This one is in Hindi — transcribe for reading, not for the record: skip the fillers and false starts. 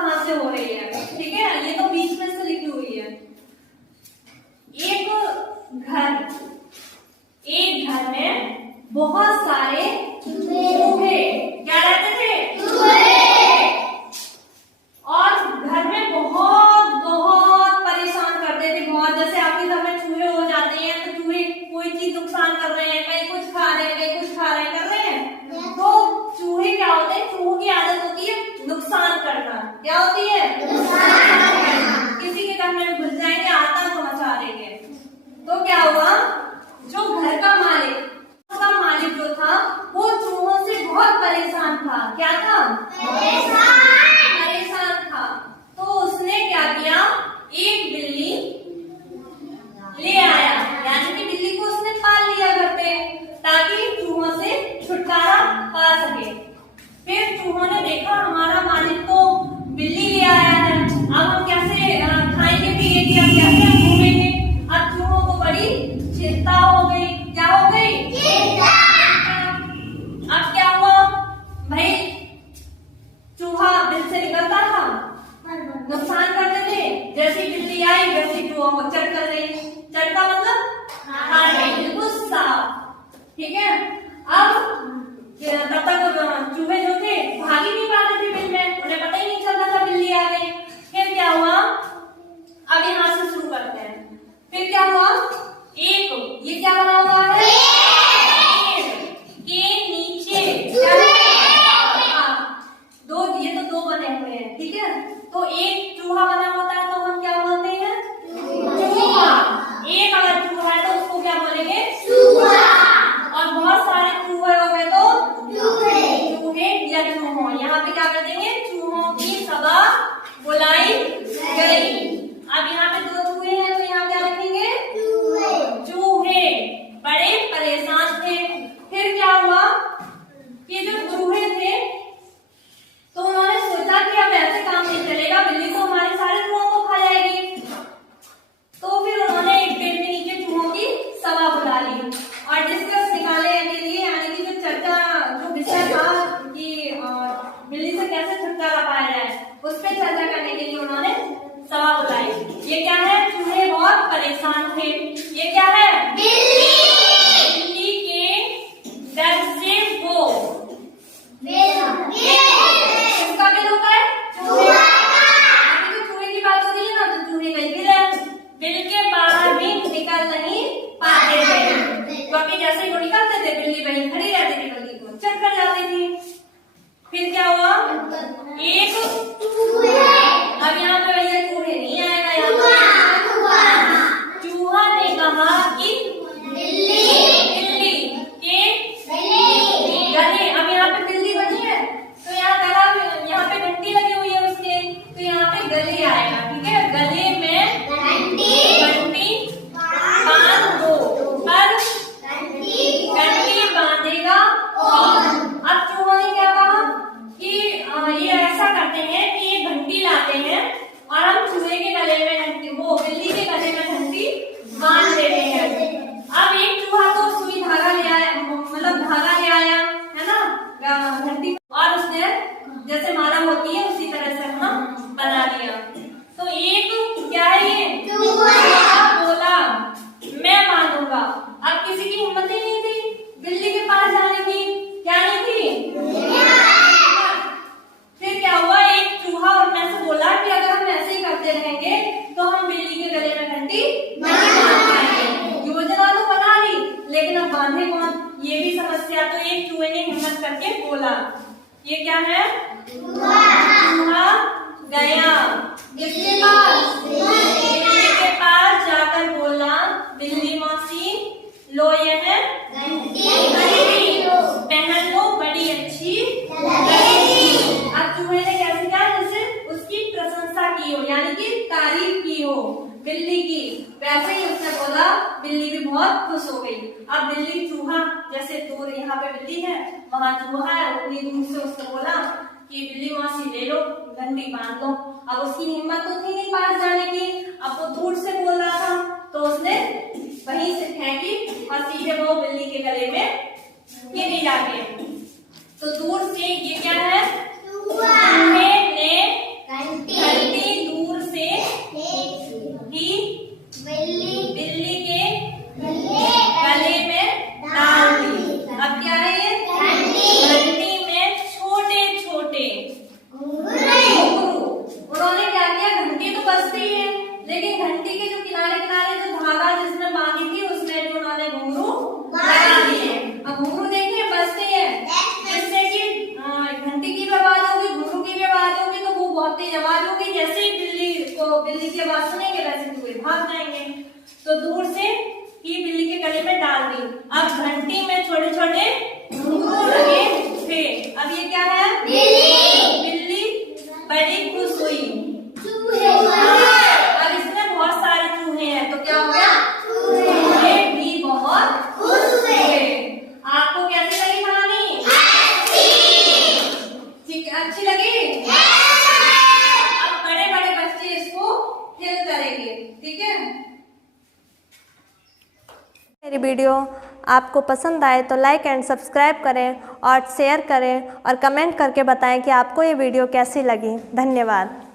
कहाँ से हो रही है, ठीक है, ये तो बीच में से लिखी हुई है। एक घर में बहुत सारे चूहे क्या रहते थे, और घर में बहुत बहुत परेशान करते थे, बहुत। जैसे आपके घर में चूहे हो जाते हैं तो चूहे कोई चीज नुकसान कर रहे हैं, कहीं कुछ खा रहे हैं, कहीं कुछ खा रहे हैं, कर रहे हैं, तो चूहे क्या होते हैं, चूहों की आदत होती है नुकसान करना। क्या होती है, किसी के घर में घुस जाएंगे, आतंक मचा देंगे। तो क्या हुआ, जो घर का मालिक जो था वो चूहों से बहुत परेशान था। क्या था, परेशान था। तो उसने क्या किया, एक बिल्ली ले आया, यानी कि बिल्ली को उसने पाल लिया घर पे, ताकि चूहों से छुटकारा पा सके। फिर चूहों ने देखा हमारा मालिक तो बिल्ली ले आया है, अब हम कैसे खाएंगे पिएंगे, अब कैसे हम घूमेंगे। अब चूहों को बड़ी चिंता हो गई। क्या हो गई, अब क्या हुआ भाई, चूहा बिल से निकलता था, नुकसान करते थे, जैसी बिल्ली आई वैसी चूहों को चट कर रही। चटका मतलब खा रही, गुस्सा, ठीक है। अब तब तक चूहे जो थे भाग ही नहीं पाते थे बिल में, उन्हें पता ही नहीं चलता था बिल्ली आ गई। फिर क्या हुआ, अब यहाँ से शुरू करते हैं। फिर क्या हुआ, एक ये क्या बना हुआ है, के नीचे दो, ये तो दो बने हुए हैं, ठीक है। तो एक चूहा बना होता है तो हम क्या बोलते हैं, चूहा। एक अगर चूहा है तो उसको क्या बोलेंगे, चूहा। और बहुत सारे चूहे हो गए तो चूहे या चूहों। यहाँ पे क्या कर देंगे, चूहों की सभा बुलाई गई। अब यहाँ पे दो चूहे हैं तो यहाँ क्या रखेंगे, चूहे बड़े परेशान थे। फिर क्या हुआ कि जो चूहे थे तो उन्होंने सोचा कि अब ऐसे काम नहीं चलेगा, बिल्ली तो हमारे सारे चूहों को खा जाएगी। तो फिर उन्होंने एक पेड़ के नीचे चूहों की सभा बुला ली और डिस्कस निकाले के लिए, यानी कि जो चर्चा, जो विषय था कि बिल्ली से कैसे छुटकारा पाया जाए, उस पर चर्चा करने के लिए उन्होंने सभा बुलाई। ये क्या है, चूहे बहुत परेशान थे। ये क्या है, बिल्ली के डर से वो किसका बिल होता है, चूहे का। तो चूहे की बात हो रही है ना, तो चूहे का बिल है, बिल के बाहर भी निकल नहीं पाते थे, क्योंकि जैसे ही वो निकलते थे बिल्ली वहीं खड़ी रहती थी, बिल्ली को चट कर जाती थी। फिर क्या हुआ, एक अब यहाँ पे भैया चूहे नहीं आएगा, यहाँ चूहा ने कहा कि बिल्ली के गले, अब यहाँ पे बिल्ली बनी है तो यहाँ गला, यहाँ पे घंटी लगी हुई है उसके, तो यहाँ पे गले आएगा, ठीक है। गले में घंटी बांध दो, पर घंटी बांधेगा कौन। अब चूहों ने क्या कहा कि ये ऐसा करते हैं कि ये घंटी लाते हैं और हम चूहे के गले में घंटी, वो बिल्ली के गले में घंटी बांध देते हैं। अब एक चूहा तो सुई धागा ले आया, मतलब धागा ले आया है ना घंटी, और उसने जैसे माला होती है उसी तरह से हम बना लिया। तो एक क्या है, ये चूहा बोला मैं मानूंगा। अब किसी की हिम्मत ही नहीं थी बिल्ली के पास जाने की, क्या नहीं थी। फिर क्या हुआ, एक चूहा उनमें से बोला कि अगर हम ऐसे ही करते रहेंगे तो हम बिल्ली के गले में घंटी नहीं बांध पाएंगे। योजना तो बना ली, लेकिन अब बांधे कौन, ये भी समस्या। तो एक चूहे ने हिम्मत करके बोला, ये क्या है, चूहा गया किसके पास, बिल्ली के पास जाकर बोला, बिल्ली मौसी लो यह घंटी पहन लो, बड़ी अच्छी लगेगी। अब चूहे ने कैसे किया, जैसे उसकी प्रशंसा की हो, यानी कि तारीफ की हो बिल्ली की, वैसे ही उसने बोला, बिल्ली भी बहुत खुश हो गई। अब बिल्ली चूहा, जैसे दूर यहाँ पे बिल्ली है वहां चूहा है, उतनी दूर से उसने बोला कि बिल्ली मौसी ले लो घंटी बांध लो। अब उसकी हिम्मत तो थी नहीं पास जाने की, अब वो दूर से बोल रहा था तो उसने वहीं से फेंकी और सीधे वो बिल्ली के गले में गिरी जाके। तो दूर से ये क्या है, चूहे ने तो दूर से की बिल्ली के गले में डाल दी। अब घंटी में छोटे छोटे लगे थे। अब ये क्या है? बिल्ली बड़ी खुश हुई। अब इसमें बहुत सारे चूहे हैं, तो क्या हो गया? चूहे भी बहुत खुश हुए। आपको कैसी लगी कहानी? ठीक है, अच्छी लगी? अब बड़े बड़े बच्चे इसको खेल करेंगे। ठीक है। मेरी वीडियो आपको पसंद आए तो लाइक एंड सब्सक्राइब करें और शेयर करें और कमेंट करके बताएं कि आपको ये वीडियो कैसी लगी। धन्यवाद।